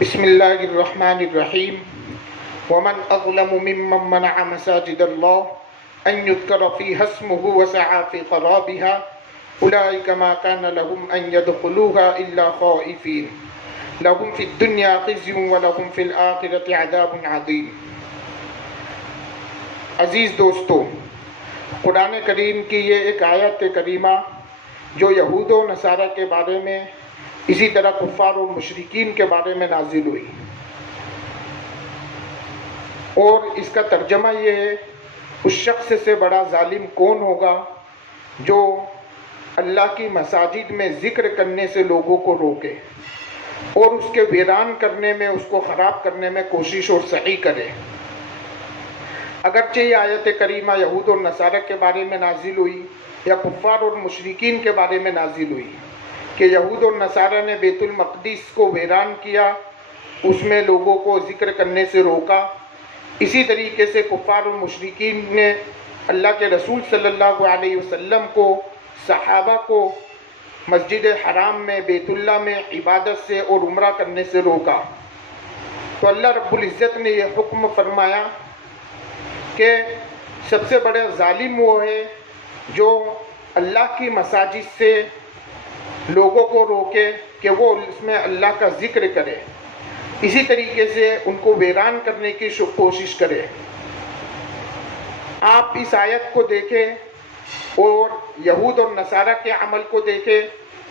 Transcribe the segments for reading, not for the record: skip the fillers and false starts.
بسم اللہ الرحمن الرحیم ومن اظلم ممن منع مساجد اللہ ان یذکر فیہا اسمہ وسعى فی خرابها اولئک ما کان لهم ان يدخلوها الا خائفین لهم فی الدنیا خزی ولهم فی الآخرۃ عذاب عظیم۔ عزیز دوستو، قرآن کریم کی یہ ایک آیت کریمہ جو یہود و نصارہ کے بارے میں، اسی طرح کفار و مشرکین کے بارے میں نازل ہوئی، اور اس کا ترجمہ یہ ہے: اس شخص سے بڑا ظالم کون ہوگا جو اللہ کی مساجد میں ذکر کرنے سے لوگوں کو روکے اور اس کے ویران کرنے میں، اس کو خراب کرنے میں کوشش اور سعی کرے۔ اگرچہ یہ آیت کریمہ یہود اور نصارہ کے بارے میں نازل ہوئی یا کفار اور مشرکین کے بارے میں نازل ہوئی کہ یہود اور نصارہ نے بیت المقدس کو ویران کیا، اس میں لوگوں کو ذکر کرنے سے روکا، اسی طریقے سے کفار اور مشرکین نے اللہ کے رسول صلی اللہ علیہ وسلم کو، صحابہ کو مسجد حرام میں، بیت اللہ میں عبادت سے اور عمرہ کرنے سے روکا۔ تو اللہ رب العزت نے یہ حکم فرمایا کہ سب سے بڑا ظالم وہ ہے جو اللہ کی مساجد سے لوگوں کو روکے کہ وہ اس میں اللہ کا ذکر کرے، اسی طریقے سے ان کو ویران کرنے کی کوشش کرے۔ آپ اس آیت کو دیکھیں اور یہود اور نصارہ کے عمل کو دیکھیں،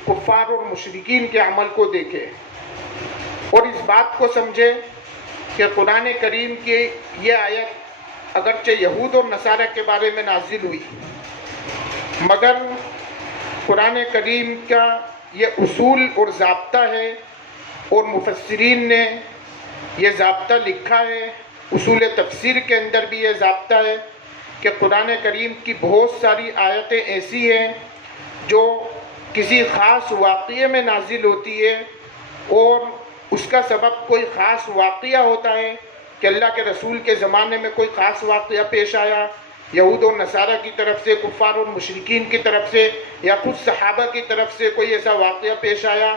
کفار اور مشرکین کے عمل کو دیکھیں، اور اس بات کو سمجھیں کہ قرآن کریم کی یہ آیت اگرچہ یہود اور نصارہ کے بارے میں نازل ہوئی، مگر قرآن کریم کا یہ اصول اور ضابطہ ہے، اور مفسرین نے یہ ضابطہ لکھا ہے، اصول تفسیر کے اندر بھی یہ ضابطہ ہے کہ قرآن کریم کی بہت ساری آیتیں ایسی ہیں جو کسی خاص واقعے میں نازل ہوتی ہے، اور اس کا سبب کوئی خاص واقعہ ہوتا ہے کہ اللہ کے رسول کے زمانے میں کوئی خاص واقعہ پیش آیا، یہود و نصارہ کی طرف سے، کفار اور مشرکین کی طرف سے، یا خود صحابہ کی طرف سے کوئی ایسا واقعہ پیش آیا،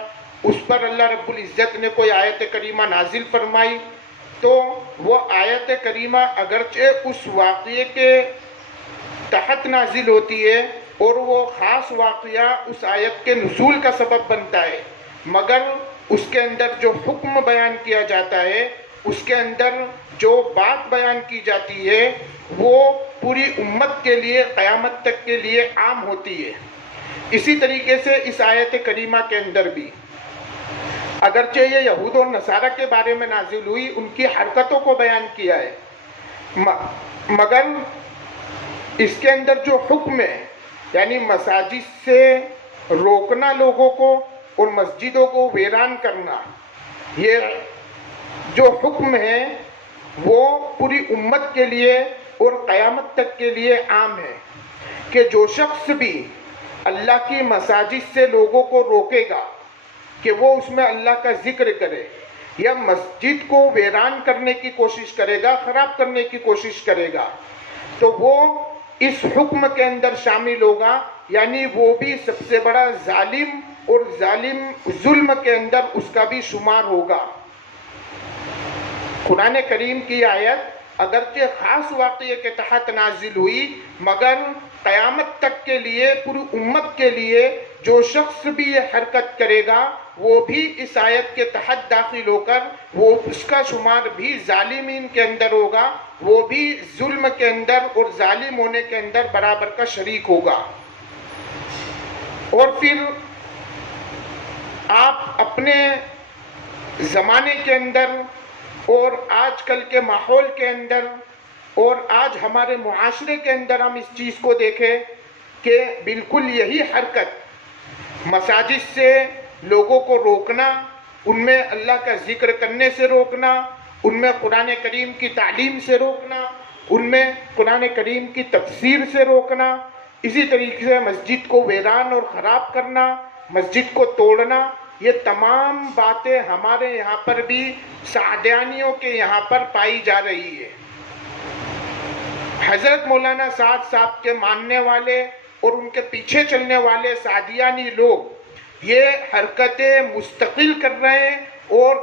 اس پر اللہ رب العزت نے کوئی آیت کریمہ نازل فرمائی، تو وہ آیت کریمہ اگرچہ اس واقعے کے تحت نازل ہوتی ہے اور وہ خاص واقعہ اس آیت کے نزول کا سبب بنتا ہے، مگر اس کے اندر جو حکم بیان کیا جاتا ہے، اس کے اندر جو بات بیان کی جاتی ہے، وہ پوری امت کے لیے، قیامت تک کے لیے عام ہوتی ہے۔ اسی طریقے سے اس آیت کریمہ کے اندر بھی اگرچہ یہ یہود اور نصارہ کے بارے میں نازل ہوئی، ان کی حرکتوں کو بیان کیا ہے، مگر اس کے اندر جو حکم ہے، یعنی مساجد سے روکنا لوگوں کو اور مسجدوں کو ویران کرنا، یہ جو حکم ہے وہ پوری امت کے لیے اور قیامت تک کے لیے عام ہے کہ جو شخص بھی اللہ کی مساجد سے لوگوں کو روکے گا کہ وہ اس میں اللہ کا ذکر کرے، یا مسجد کو ویران کرنے کی کوشش کرے گا، خراب کرنے کی کوشش کرے گا، تو وہ اس حکم کے اندر شامل ہوگا، یعنی وہ بھی سب سے بڑا ظالم، اور ظلم کے اندر اس کا بھی شمار ہوگا۔ قرآن کریم کی آیت اگرچہ خاص واقعے کے تحت نازل ہوئی، مگر قیامت تک کے لیے، پوری امت کے لیے جو شخص بھی یہ حرکت کرے گا، وہ بھی اس آیت کے تحت داخل ہو کر وہ اس کا شمار بھی ظالمین کے اندر ہوگا، وہ بھی ظلم کے اندر اور ظالم ہونے کے اندر برابر کا شریک ہوگا۔ اور پھر آپ اپنے زمانے کے اندر اور آج کل کے ماحول کے اندر اور آج ہمارے معاشرے کے اندر ہم اس چیز کو دیکھیں کہ بالکل یہی حرکت، مساجد سے لوگوں کو روکنا، ان میں اللہ کا ذکر کرنے سے روکنا، ان میں قرآن کریم کی تعلیم سے روکنا، ان میں قرآن کریم کی تفسیر سے روکنا، اسی طریقے سے مسجد کو ویران اور خراب کرنا، مسجد کو توڑنا، یہ تمام باتیں ہمارے یہاں پر بھی سعدیانیوں کے یہاں پر پائی جا رہی ہے۔ حضرت مولانا سعد صاحب کے ماننے والے اور ان کے پیچھے چلنے والے سعدیانی لوگ یہ حرکتیں مستقل کر رہے ہیں اور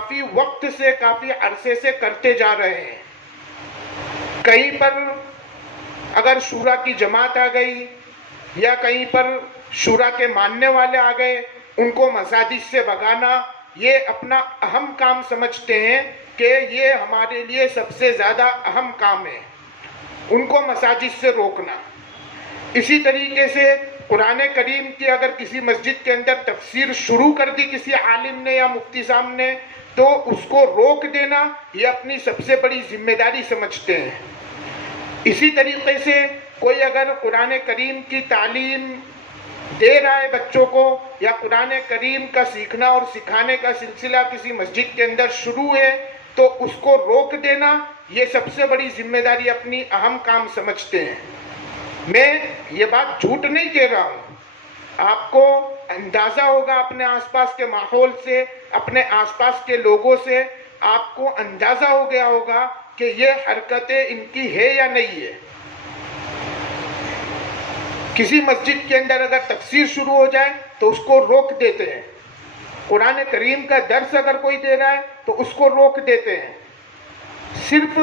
کافی وقت سے کافی عرصے سے کرتے جا رہے ہیں. کہیں پر اگر شورا کی جماعت آ گئی یا کہیں پر شورا کے ماننے والے آ گئے، ان کو مساجد سے بھگانا یہ اپنا اہم کام سمجھتے ہیں کہ یہ ہمارے لیے سب سے زیادہ اہم کام ہے، ان کو مساجد سے روکنا. اسی طریقے سے قرآن کریم کی اگر کسی مسجد کے اندر تفسیر شروع کر دی کسی عالم نے یا مفتی صاحب نے تو اس کو روک دینا یہ اپنی سب سے بڑی ذمہ داری سمجھتے ہیں. اسی طریقے سے کوئی اگر قرآن کریم کی تعلیم دے رہا ہے بچوں کو یا قرآن کریم کا سیکھنا اور سکھانے کا سلسلہ کسی مسجد کے اندر شروع ہے تو اس کو روک دینا یہ سب سے بڑی ذمہ داری اپنی اہم کام سمجھتے ہیں. میں یہ بات جھوٹ نہیں کہہ رہا ہوں، آپ کو اندازہ ہوگا اپنے آس پاس کے ماحول سے، اپنے آس پاس کے لوگوں سے آپ کو اندازہ ہو گیا ہوگا کہ یہ حرکتیں ان کی ہے یا نہیں ہے. کسی مسجد کے اندر اگر تفسیر شروع ہو جائے تو اس کو روک دیتے ہیں. قرآن کریم کا درس اگر کوئی دے رہا ہے تو اس کو روک دیتے ہیں. صرف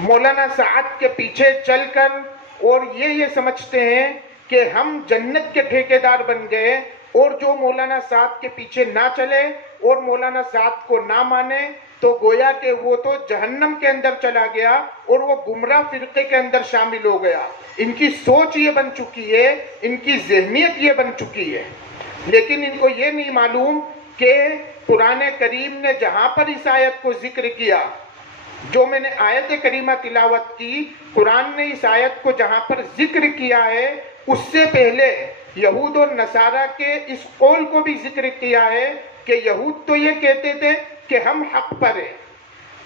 مولانا سعد کے پیچھے چل کر اور یہ سمجھتے ہیں کہ ہم جنت کے ٹھیکیدار بن گئے، اور جو مولانا سعد کے پیچھے نہ چلے اور مولانا سعد کو نہ مانے تو گویا کہ وہ تو جہنم کے اندر چلا گیا اور وہ گمراہ فرقے کے اندر شامل ہو گیا. ان کی سوچ یہ بن چکی ہے، ان کی ذہنیت یہ بن چکی ہے، لیکن ان کو یہ نہیں معلوم کہ قرآن کریم نے جہاں پر اس آیت کو ذکر کیا، جو میں نے آیت کریمہ تلاوت کی، قرآن نے اس آیت کو جہاں پر ذکر کیا ہے اس سے پہلے یہود اور نصارہ کے اس قول کو بھی ذکر کیا ہے کہ یہود تو یہ کہتے تھے کہ ہم حق پر ہیں،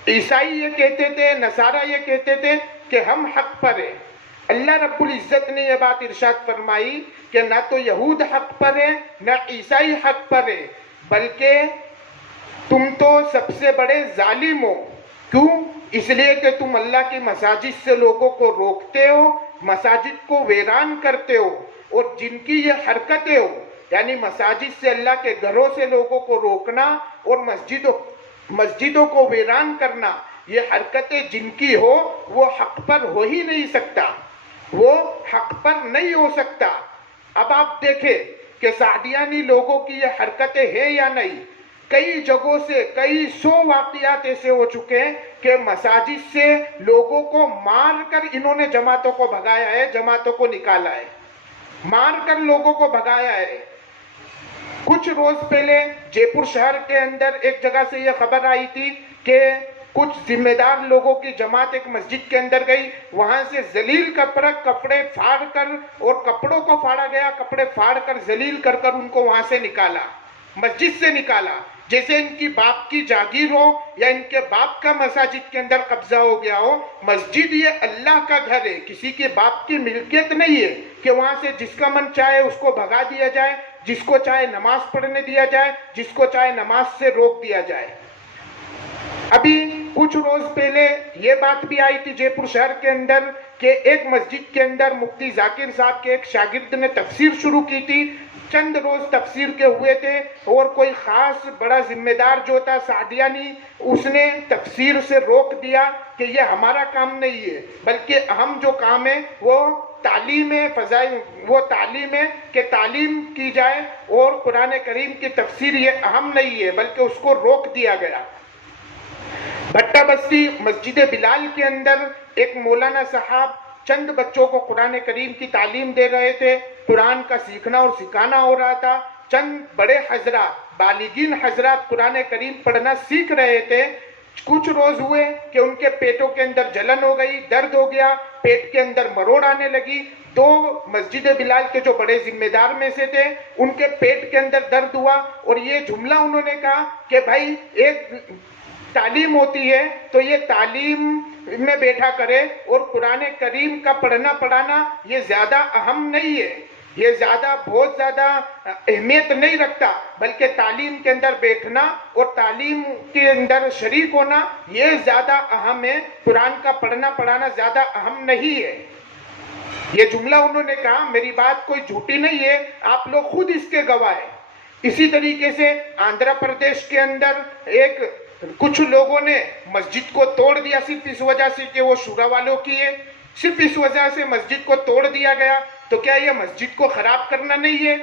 عیسائی یہ کہتے تھے، نصارہ یہ کہتے تھے کہ ہم حق پر ہیں. اللہ رب العزت نے یہ بات ارشاد فرمائی کہ نہ تو یہود حق پر ہیں نہ عیسائی حق پر ہیں، بلکہ تم تو سب سے بڑے ظالم ہو. کیوں؟ اس لیے کہ تم اللہ کی مساجد سے لوگوں کو روکتے ہو، مساجد کو ویران کرتے ہو، اور جن کی یہ حرکتیں ہو یعنی مساجد سے اللہ کے گھروں سے لوگوں کو روکنا اور مسجدوں کو ویران کرنا، یہ حرکتیں جن کی ہو وہ حق پر ہو ہی نہیں سکتا، وہ حق پر نہیں ہو سکتا. اب آپ دیکھیں کہ سعدیانی لوگوں کی یہ حرکتیں ہیں یا نہیں. کئی جگہوں سے کئی 100 واقعات ایسے ہو چکے ہیں کہ مساجد سے لوگوں کو مار کر انہوں نے جماعتوں کو بھگایا ہے، جماعتوں کو نکالا ہے، مار کر لوگوں کو بھگایا ہے. کچھ روز پہلے جے پور شہر کے اندر ایک جگہ سے یہ خبر آئی تھی کہ کچھ ذمہ دار لوگوں کی جماعت ایک مسجد کے اندر گئی، وہاں سے ذلیل کپڑے پھاڑ کر، اور کپڑوں کو پھاڑا گیا، کپڑے پھاڑ کر ذلیل کر ان کو وہاں سے نکالا، مسجد سے نکالا، جیسے ان کی باپ کی جاگیر ہو یا ان کے باپ کا مساجد کے اندر قبضہ ہو گیا ہو. مسجد یہ اللہ کا گھر ہے، کسی کے باپ کی ملکیت نہیں ہے کہ وہاں سے جس کا من چاہے اس کو بھگا دیا جائے، جس کو چاہے نماز پڑھنے دیا جائے، جس کو چاہے نماز سے روک دیا جائے. ابھی کچھ روز پہلے یہ بات بھی آئی تھی جے پور شہر کے اندر کہ ایک مسجد کے اندر مفتی ذاکر صاحب کے ایک شاگرد نے تفسیر شروع کی تھی. چند روز تفسیر کے ہوئے تھے اور کوئی خاص بڑا ذمہ دار جو تھا سعدیانی، اس نے تفسیر سے روک دیا کہ یہ ہمارا کام نہیں ہے، بلکہ اہم جو کام ہے وہ تعلیم ہے، وہ تعلیم ہے کہ تعلیم کی جائے، اور قرآن کریم کی تفسیر یہ اہم نہیں ہے، بلکہ اس کو روک دیا گیا. بھٹا بستی مسجد بلال کے اندر ایک مولانا صاحب چند بچوں کو قرآن کریم کی تعلیم دے رہے تھے، قرآن کا سیکھنا اور سکھانا ہو رہا تھا. چند بڑے حضرات، بالغین حضرات قرآن کریم پڑھنا سیکھ رہے تھے. کچھ روز ہوئے کہ ان کے پیٹوں کے اندر جلن ہو گئی، درد ہو گیا، پیٹ کے اندر مروڑ آنے لگی. تو مسجد بلال کے جو بڑے ذمہ دار میں سے تھے ان کے پیٹ کے اندر درد ہوا، اور یہ جملہ انہوں نے کہا کہ بھائی ایک تعلیم ہوتی ہے تو یہ تعلیم میں بیٹھا کرے، اور قرآن کریم کا پڑھنا پڑھانا یہ زیادہ اہم نہیں ہے، یہ بہت زیادہ اہمیت نہیں رکھتا، بلکہ تعلیم کے اندر بیٹھنا اور تعلیم کے اندر شریک ہونا یہ زیادہ اہم ہے، قرآن کا پڑھنا پڑھانا زیادہ اہم نہیں ہے. یہ جملہ انہوں نے کہا. میری بات کوئی جھوٹی نہیں ہے، آپ لوگ خود اس کے گواہ ہیں. اسی طریقے سے آندھرا پردیش کے اندر ایک کچھ لوگوں نے مسجد کو توڑ دیا صرف اس وجہ سے کہ وہ شورا والوں کی ہے، صرف اس وجہ سے مسجد کو توڑ دیا گیا. تو کیا یہ مسجد کو خراب کرنا نہیں ہے؟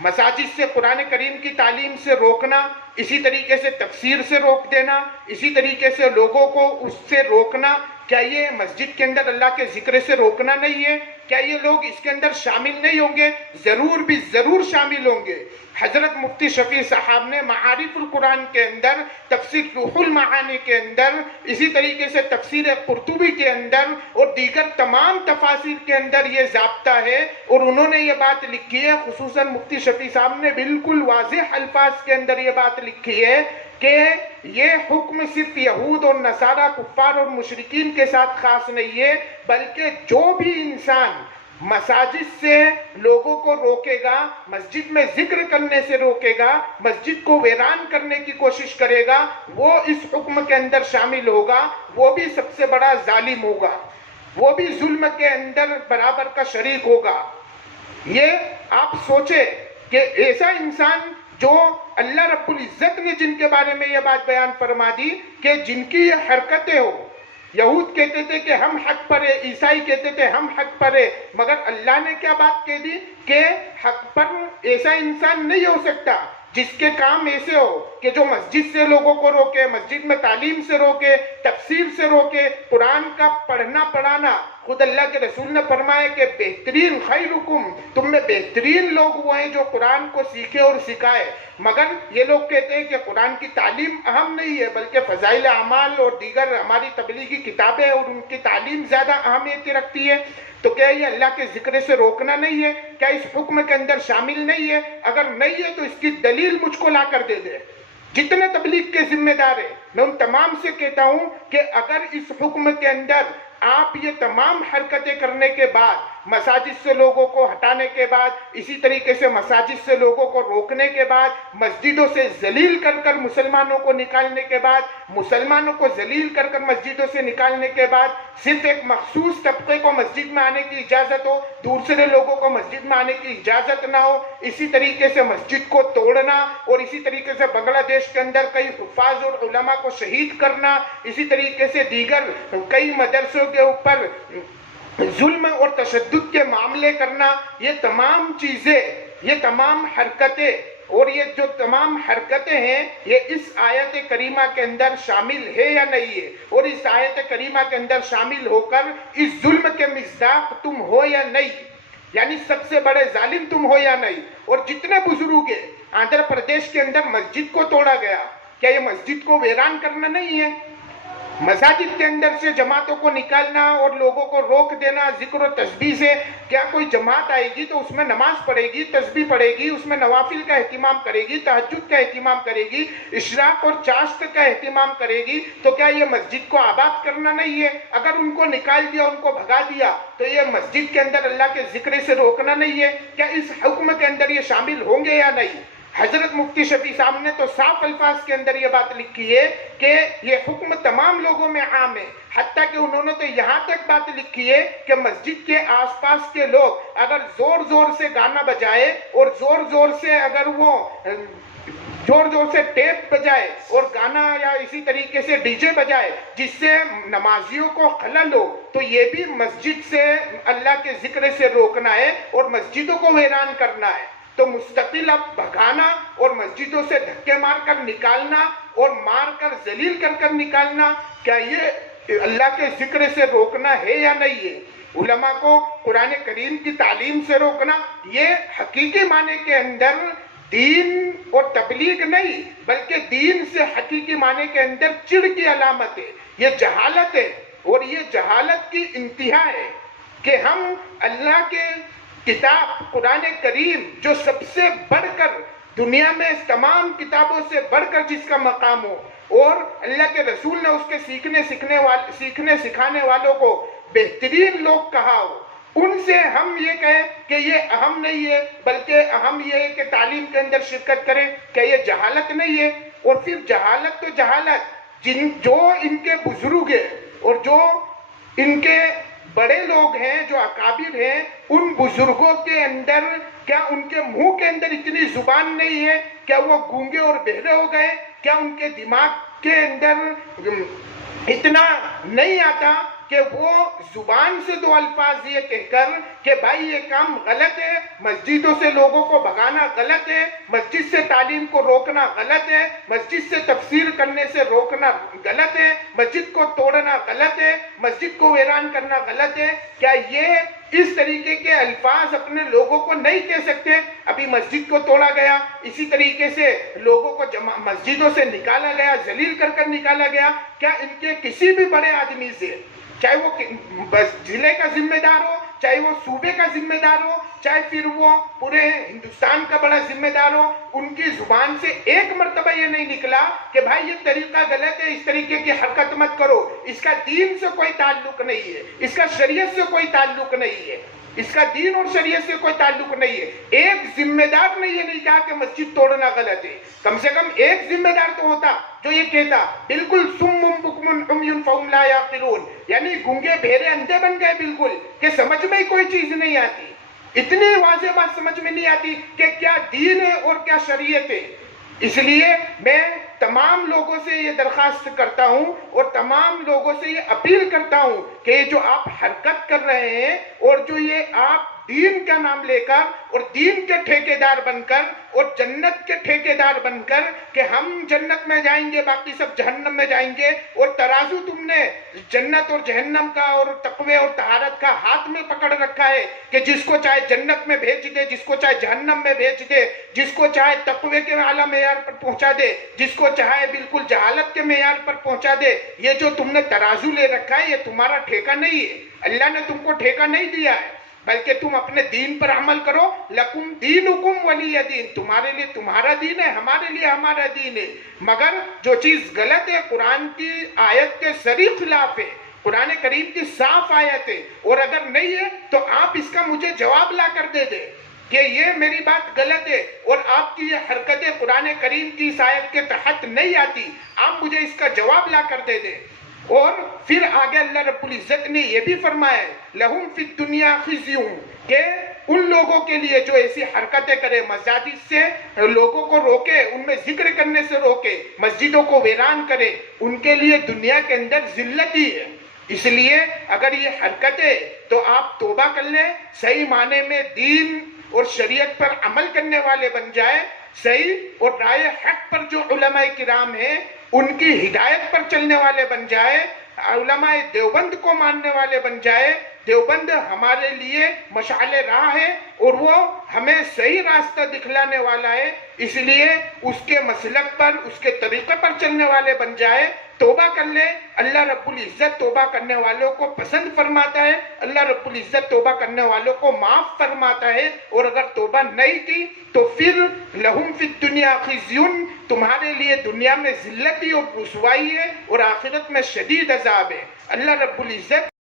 مساجد سے قرآن کریم کی تعلیم سے روکنا، اسی طریقے سے تفسیر سے روک دینا، اسی طریقے سے لوگوں کو اس سے روکنا، کیا یہ مسجد کے اندر اللہ کے ذکر سے روکنا نہیں ہے؟ کیا یہ لوگ اس کے اندر شامل نہیں ہوں گے؟ ضرور بھی ضرور شامل ہوں گے. حضرت مفتی شفیع صاحب نے معارف القرآن کے اندر، تفسیر روح المعانی کے اندر، اسی طریقے سے تفسیر قرطبی کے اندر اور دیگر تمام تفاسیر کے اندر یہ ضابطہ ہے، اور انہوں نے یہ بات لکھی ہے. خصوصاً مفتی شفیع صاحب نے بالکل واضح الفاظ کے اندر یہ بات لکھی ہے کہ یہ حکم صرف یہود اور نصارہ، کفار اور مشرکین کے ساتھ خاص نہیں ہے، بلکہ جو بھی انسان مساجد سے لوگوں کو روکے گا، مسجد میں ذکر کرنے سے روکے گا، مسجد کو ویران کرنے کی کوشش کرے گا، وہ اس حکم کے اندر شامل ہوگا، وہ بھی سب سے بڑا ظالم ہوگا، وہ بھی ظلم کے اندر برابر کا شریک ہوگا. یہ آپ سوچیں کہ ایسا انسان جو اللہ رب العزت نے جن کے بارے میں یہ بات بیان فرما دی کہ جن کی یہ حرکتیں ہو، یہود کہتے تھے کہ ہم حق پر ہے، عیسائی کہتے تھے ہم حق پر ہے، مگر اللہ نے کیا بات کہہ دی کہ حق پر ایسا انسان نہیں ہو سکتا جس کے کام ایسے ہو کہ جو مسجد سے لوگوں کو روکے، مسجد میں تعلیم سے روکے، تفسیر سے روکے، قرآن کا پڑھنا پڑھانا. خود اللہ کے رسول نے فرمایا کہ بہترین خیرکم، تم میں بہترین لوگ وہ ہیں جو قرآن کو سیکھے اور سکھائے. مگر یہ لوگ کہتے ہیں کہ قرآن کی تعلیم اہم نہیں ہے، بلکہ فضائل اعمال اور دیگر ہماری تبلیغی کتابیں اور ان کی تعلیم زیادہ اہمیت رکھتی ہے. تو کیا یہ اللہ کے ذکر سے روکنا نہیں ہے؟ کیا اس حکم کے اندر شامل نہیں ہے؟ اگر نہیں ہے تو اس کی دلیل مجھ کو لا کر دے دے. جتنے تبلیغ کے ذمہ دار ہیں میں ان تمام سے کہتا ہوں کہ اگر اس حکم کے اندر آپ یہ تمام حرکتیں کرنے کے بعد، مساجد سے لوگوں کو ہٹانے کے بعد، اسی طریقے سے مساجد سے لوگوں کو روکنے کے بعد، مسجدوں سے ذلیل کر کر مسلمانوں کو نکالنے کے بعد، مسلمانوں کو ذلیل کر کر مسجدوں سے نکالنے کے بعد صرف ایک مخصوص طبقے کو مسجد میں آنے کی اجازت ہو، دوسرے لوگوں کو مسجد میں آنے کی اجازت نہ ہو، اسی طریقے سے مسجد کو توڑنا، اور اسی طریقے سے بنگلہ دیش کے اندر کئی حفاظ اور علماء کو شہید کرنا، اسی طریقے سے دیگر کئی مدرسوں کے اوپر ظلم اور تشدد کے معاملے کرنا، یہ تمام چیزیں، یہ تمام حرکتیں اور یہ جو تمام حرکتیں ہیں یہ اس آیت کریمہ کے اندر شامل ہے یا نہیں ہے؟ اور اس آیت کریمہ کے اندر شامل ہو کر اس ظلم کے مصداق تم ہو یا نہیں، یعنی سب سے بڑے ظالم تم ہو یا نہیں؟ اور جتنے بزرگ ہیں، آندھرا پردیش کے اندر مسجد کو توڑا گیا، کیا یہ مسجد کو ویران کرنا نہیں ہے؟ مساجد کے اندر سے جماعتوں کو نکالنا اور لوگوں کو روک دینا ذکر و تسبیح سے. کیا کوئی جماعت آئے گی تو اس میں نماز پڑھے گی، تسبیح پڑھے گی، اس میں نوافل کا اہتمام کرے گی، تہجد کا اہتمام کرے گی، اشراق اور چاشت کا اہتمام کرے گی، تو کیا یہ مسجد کو آباد کرنا نہیں ہے؟ اگر ان کو نکال دیا، ان کو بھگا دیا، تو یہ مسجد کے اندر اللہ کے ذکر سے روکنا نہیں ہے؟ کیا اس حکم کے اندر یہ شامل ہوں گے یا نہیں؟ حضرت مفتی شفیع صاحب نے تو صاف الفاظ کے اندر یہ بات لکھی ہے کہ یہ حکم تمام لوگوں میں عام ہے. حتیٰ کہ انہوں نے تو یہاں تک بات لکھی ہے کہ مسجد کے آس پاس کے لوگ اگر زور زور سے گانا بجائے اور زور زور سے اگر وہ زور زور سے ٹیپ بجائے اور گانا یا اسی طریقے سے ڈی جے بجائے جس سے نمازیوں کو خلل ہو، تو یہ بھی مسجد سے اللہ کے ذکر سے روکنا ہے اور مسجدوں کو ویران کرنا ہے. تو مستقل اب بھگانا اور مسجدوں سے دھکے مار کر نکالنا اور مار کر ذلیل کر کر نکالنا، کیا یہ اللہ کے ذکر سے روکنا ہے یا نہیں ہے؟ علماء کو قرآن کریم کی تعلیم سے روکنا، یہ حقیقی معنی کے اندر دین اور تبلیغ نہیں، بلکہ دین سے حقیقی معنی کے اندر چڑ کی علامت ہے. یہ جہالت ہے، اور یہ جہالت کی انتہا ہے کہ ہم اللہ کے کتاب قرآن کریم جو سب سے بڑھ کر دنیا میں تمام کتابوں سے بڑھ کر جس کا مقام ہو، اور اللہ کے رسول نے اس کے سیکھنے سکھانے والوں کو بہترین لوگ کہا ہو، ان سے ہم یہ کہیں کہ یہ اہم نہیں ہے بلکہ اہم یہ ہے کہ تعلیم کے اندر شرکت کریں، کہ یہ جہالت نہیں ہے؟ اور پھر جہالت تو جہالت، جو ان کے بزرگ ہیں اور جو ان کے بڑے لوگ ہیں جو اکابر ہیں ان بزرگوں کے اندر کیا ان کے منہ کے اندر اتنی زبان نہیں ہے؟ کیا وہ گونگے اور بہرے ہو گئے؟ کیا ان کے دماغ کے اندر اتنا نہیں آتا کہ وہ زبان سے دو الفاظ یہ کہہ کر کہ بھائی یہ کام غلط ہے، مسجدوں سے لوگوں کو بھگانا غلط ہے، مسجد سے تعلیم کو روکنا غلط ہے، مسجد سے تفسیر کرنے سے روکنا غلط ہے، مسجد کو توڑنا غلط ہے، مسجد کو ویران کرنا غلط ہے، کیا یہ اس طریقے کے الفاظ اپنے لوگوں کو نہیں کہہ سکتے؟ ابھی مسجد کو توڑا گیا، اسی طریقے سے لوگوں کو مسجدوں سے نکالا گیا، ذلیل کر کر نکالا گیا، کیا ان کے کسی بھی بڑے آدمی سے، چاہے وہ ضلع کا ذمہ دار ہو، چاہے وہ صوبے کا ذمہ دار ہو، چاہے پھر وہ پورے ہندوستان کا بڑا ذمہ دار ہو، ان کی زبان سے ایک مرتبہ یہ نہیں نکلا کہ بھائی یہ طریقہ غلط ہے، اس طریقے کی حرکت مت کرو، اس کا دین سے کوئی تعلق نہیں ہے، اس کا شریعت سے کوئی تعلق نہیں ہے، اس کا دین اور شریعت سے کوئی تعلق نہیں ہے۔ ایک ذمہ دار نے یہ نہیں کہا کہ مسجد توڑنا غلط ہے، کم سے کم ایک ذمہ دار تو ہوتا جو یہ کہتا بالکل سم بکم عمی فہم لا یعقلون، یعنی گونگے بہرے اندھے بن گئے بالکل کہ سمجھ میں کوئی چیز نہیں آتی، اتنی واضح بات سمجھ میں نہیں آتی کہ کیا دین ہے اور کیا شریعت ہے۔ اس لیے میں تمام لوگوں سے یہ درخواست کرتا ہوں اور تمام لوگوں سے یہ اپیل کرتا ہوں کہ یہ جو آپ حرکت کر رہے ہیں اور جو یہ آپ دین کا نام لے کر اور دین کے ٹھیکیدار بن کر اور جنت کے ٹھیکیدار بن کر کہ ہم جنت میں جائیں گے باقی سب جہنم میں جائیں گے، اور ترازو تم نے جنت اور جہنم کا اور تقوی اور طہارت کا ہاتھ میں پکڑ رکھا ہے کہ جس کو چاہے جنت میں بھیج دے، جس کو چاہے جہنم میں بھیج دے، جس کو چاہے تقوی کے اعلیٰ معیار پر پہنچا دے، جس کو چاہے بالکل جہالت کے معیار پر پہنچا دے۔ یہ جو تم نے ترازو لے رکھا ہے یہ تمہارا ٹھیکہ نہیں ہے، اللہ نے تم کو ٹھیکہ نہیں دیا ہے، بلکہ تم اپنے دین پر عمل کرو۔ لکم دینکم ولی دین، تمہارے لیے تمہارا دین ہے، ہمارے لیے ہمارا دین ہے۔ مگر جو چیز غلط ہے قرآن کی آیت کے صریح خلاف ہے، قرآن کریم کی صاف آیت ہے، اور اگر نہیں ہے تو آپ اس کا مجھے جواب لا کر دے دیں کہ یہ میری بات غلط ہے اور آپ کی یہ حرکتیں قرآن کریم کی اس آیت کے تحت نہیں آتی، آپ مجھے اس کا جواب لا کر دے دیں۔ اور پھر آگے اللہ رب العزت نے یہ بھی فرمایا لہم فی الدنیا خزی، کہ ان لوگوں کے لیے جو ایسی حرکتیں کرے، مساجد سے لوگوں کو روکے، ان میں ذکر کرنے سے روکے، مسجدوں کو ویران کرے، ان کے لیے دنیا کے اندر ذلت ہی ہے۔ اس لیے اگر یہ حرکتیں تو آپ توبہ کر لیں، صحیح معنی میں دین اور شریعت پر عمل کرنے والے بن جائے، صحیح اور رائے حق پر جو علماء کرام ہیں ان کی ہدایت پر چلنے والے بن جائے، علماء دیوبند کو ماننے والے بن جائے۔ دیوبند ہمارے لیے مشعل راہ ہے اور وہ ہمیں صحیح راستہ دکھلانے والا ہے، اس لیے اس کے مسلک پر، اس کے طریقے پر چلنے والے بن جائے، توبہ کر لے۔ اللہ رب العزت توبہ کرنے والوں کو پسند فرماتا ہے، اللہ رب العزت توبہ کرنے والوں کو معاف فرماتا ہے، اور اگر توبہ نہیں کی تو پھر لہم فی الدنیا خزی، تمہارے لیے دنیا میں ذلتی اور رسوائی ہے اور آخرت میں شدید عذاب ہے۔ اللہ رب العزت